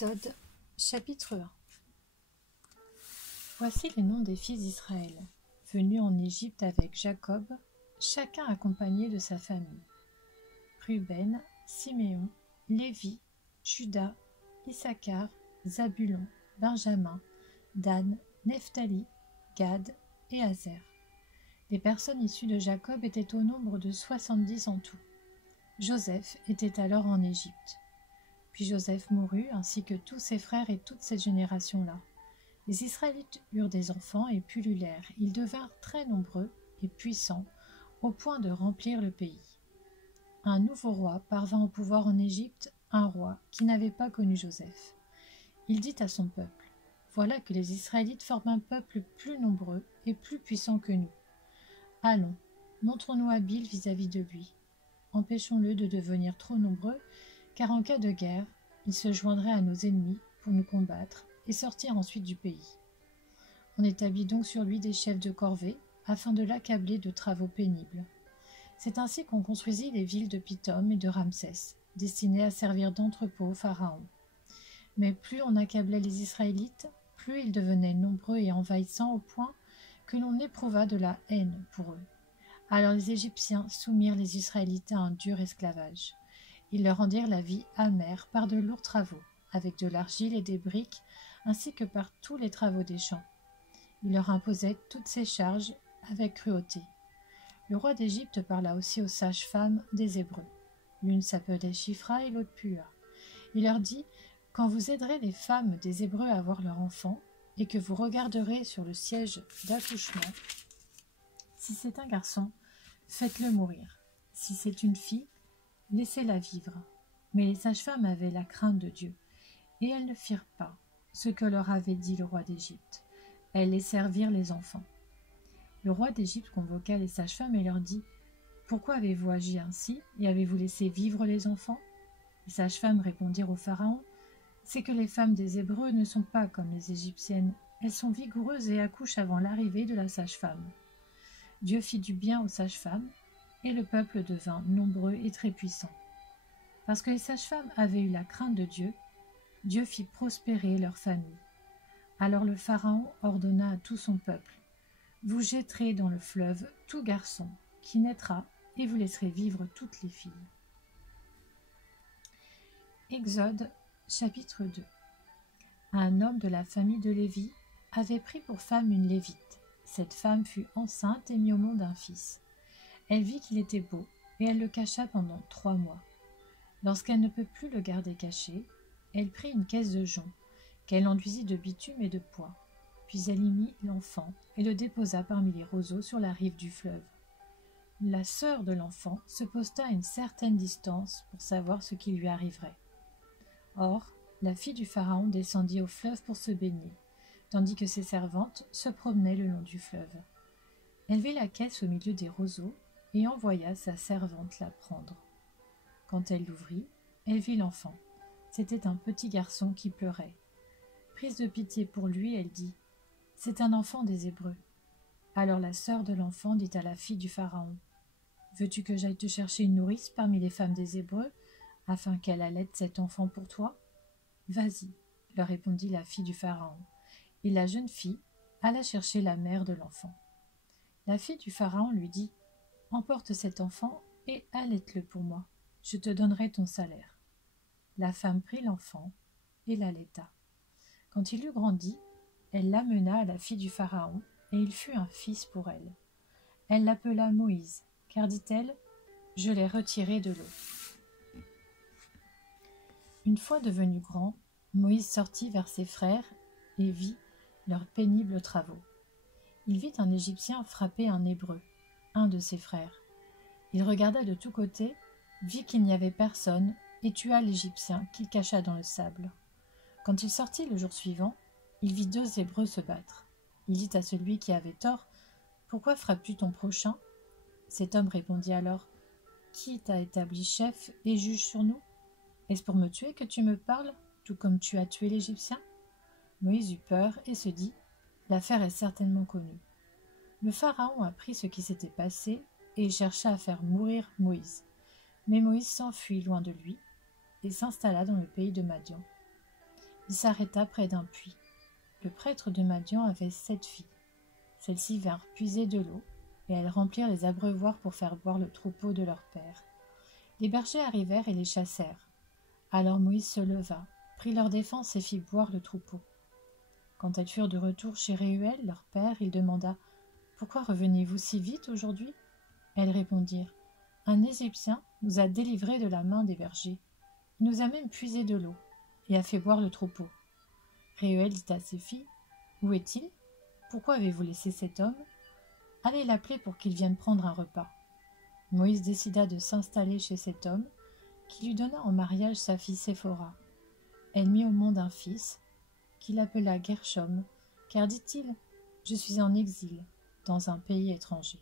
Exode, chapitre 1. Voici les noms des fils d'Israël, venus en Égypte avec Jacob, chacun accompagné de sa famille. Ruben, Siméon, Lévi, Juda, Issachar, Zabulon, Benjamin, Dan, Nephtali, Gad et Aser. Les personnes issues de Jacob étaient au nombre de 70 en tout. Joseph était alors en Égypte. Puis Joseph mourut, ainsi que tous ses frères et toute cette génération-là. Les Israélites eurent des enfants et pullulèrent. Ils devinrent très nombreux et puissants, au point de remplir le pays. Un nouveau roi parvint au pouvoir en Égypte, un roi qui n'avait pas connu Joseph. Il dit à son peuple : « Voilà que les Israélites forment un peuple plus nombreux et plus puissant que nous. Allons, montrons-nous habiles vis-à-vis de lui. Empêchons-le de devenir trop nombreux, car en cas de guerre, il se joindrait à nos ennemis pour nous combattre et sortir ensuite du pays. On établit donc sur lui des chefs de corvée, afin de l'accabler de travaux pénibles. C'est ainsi qu'on construisit les villes de Pithom et de Ramsès, destinées à servir d'entrepôt au Pharaon. Mais plus on accablait les Israélites, plus ils devenaient nombreux et envahissants au point que l'on éprouva de la haine pour eux. Alors les Égyptiens soumirent les Israélites à un dur esclavage. Ils leur rendirent la vie amère par de lourds travaux, avec de l'argile et des briques, ainsi que par tous les travaux des champs. Ils leur imposaient toutes ces charges avec cruauté. Le roi d'Égypte parla aussi aux sages-femmes des Hébreux. L'une s'appelait Shifra et l'autre Pua. Il leur dit : « Quand vous aiderez les femmes des Hébreux à avoir leurs enfants, et que vous regarderez sur le siège d'accouchement, si c'est un garçon, faites-le mourir. Si c'est une fille, laissez-la vivre. » Mais les sages-femmes avaient la crainte de Dieu, et elles ne firent pas ce que leur avait dit le roi d'Égypte. Elles laissèrent vivre les enfants. Le roi d'Égypte convoqua les sages-femmes et leur dit : « Pourquoi avez-vous agi ainsi, et avez-vous laissé vivre les enfants ?» Les sages-femmes répondirent au Pharaon : « C'est que les femmes des Hébreux ne sont pas comme les Égyptiennes. Elles sont vigoureuses et accouchent avant l'arrivée de la sage-femme. » Dieu fit du bien aux sages-femmes, et le peuple devint nombreux et très puissant. Parce que les sages-femmes avaient eu la crainte de Dieu, Dieu fit prospérer leur famille. Alors le Pharaon ordonna à tout son peuple : « Vous jetterez dans le fleuve tout garçon qui naîtra, et vous laisserez vivre toutes les filles. » Exode, chapitre 2. Un homme de la famille de Lévi avait pris pour femme une Lévite. Cette femme fut enceinte et mit au monde un fils. Elle vit qu'il était beau, et elle le cacha pendant 3 mois. Lorsqu'elle ne peut plus le garder caché, elle prit une caisse de jonc, qu'elle enduisit de bitume et de poix. Puis elle y mit l'enfant et le déposa parmi les roseaux sur la rive du fleuve. La sœur de l'enfant se posta à une certaine distance pour savoir ce qui lui arriverait. Or, la fille du Pharaon descendit au fleuve pour se baigner, tandis que ses servantes se promenaient le long du fleuve. Elle vit la caisse au milieu des roseaux et envoya sa servante la prendre. Quand elle l'ouvrit, elle vit l'enfant. C'était un petit garçon qui pleurait. Prise de pitié pour lui, elle dit : « C'est un enfant des Hébreux. » Alors la sœur de l'enfant dit à la fille du Pharaon : « Veux-tu que j'aille te chercher une nourrice parmi les femmes des Hébreux, afin qu'elle allaite cet enfant pour toi ? » « Vas-y, » leur répondit la fille du Pharaon. Et la jeune fille alla chercher la mère de l'enfant. La fille du Pharaon lui dit : « Emporte cet enfant et allaite-le pour moi. Je te donnerai ton salaire. » La femme prit l'enfant et l'allaita. Quand il eut grandi, elle l'amena à la fille du Pharaon, et il fut un fils pour elle. Elle l'appela Moïse, car, dit-elle, « Je l'ai retiré de l'eau. » Une fois devenu grand, Moïse sortit vers ses frères et vit leurs pénibles travaux. Il vit un Égyptien frapper un Hébreu, un de ses frères. Il regarda de tous côtés, vit qu'il n'y avait personne, et tua l'Égyptien qu'il cacha dans le sable. Quand il sortit le jour suivant, il vit 2 Hébreux se battre. Il dit à celui qui avait tort : « Pourquoi frappes-tu ton prochain ?» Cet homme répondit alors : « Qui t'a établi chef et juge sur nous ? Est-ce pour me tuer que tu me parles, tout comme tu as tué l'Égyptien ?» Moïse eut peur et se dit : « L'affaire est certainement connue. » Le Pharaon apprit ce qui s'était passé et il chercha à faire mourir Moïse. Mais Moïse s'enfuit loin de lui et s'installa dans le pays de Madian. Il s'arrêta près d'un puits. Le prêtre de Madian avait 7 filles. Celles-ci vinrent puiser de l'eau, et elles remplirent les abreuvoirs pour faire boire le troupeau de leur père. Les bergers arrivèrent et les chassèrent. Alors Moïse se leva, prit leur défense et fit boire le troupeau. Quand elles furent de retour chez Réhuel, leur père, il demanda « Pourquoi revenez-vous si vite aujourd'hui ?» Elles répondirent « Un Égyptien nous a délivrés de la main des bergers. Il nous a même puisé de l'eau et a fait boire le troupeau. » Réhuel dit à ses filles « Où est-il? Pourquoi avez-vous laissé cet homme? Allez l'appeler pour qu'il vienne prendre un repas. » Moïse décida de s'installer chez cet homme, qui lui donna en mariage sa fille Séphora. Elle mit au monde un fils, qu'il appela Gershom, car dit-il, je suis en exil dans un pays étranger.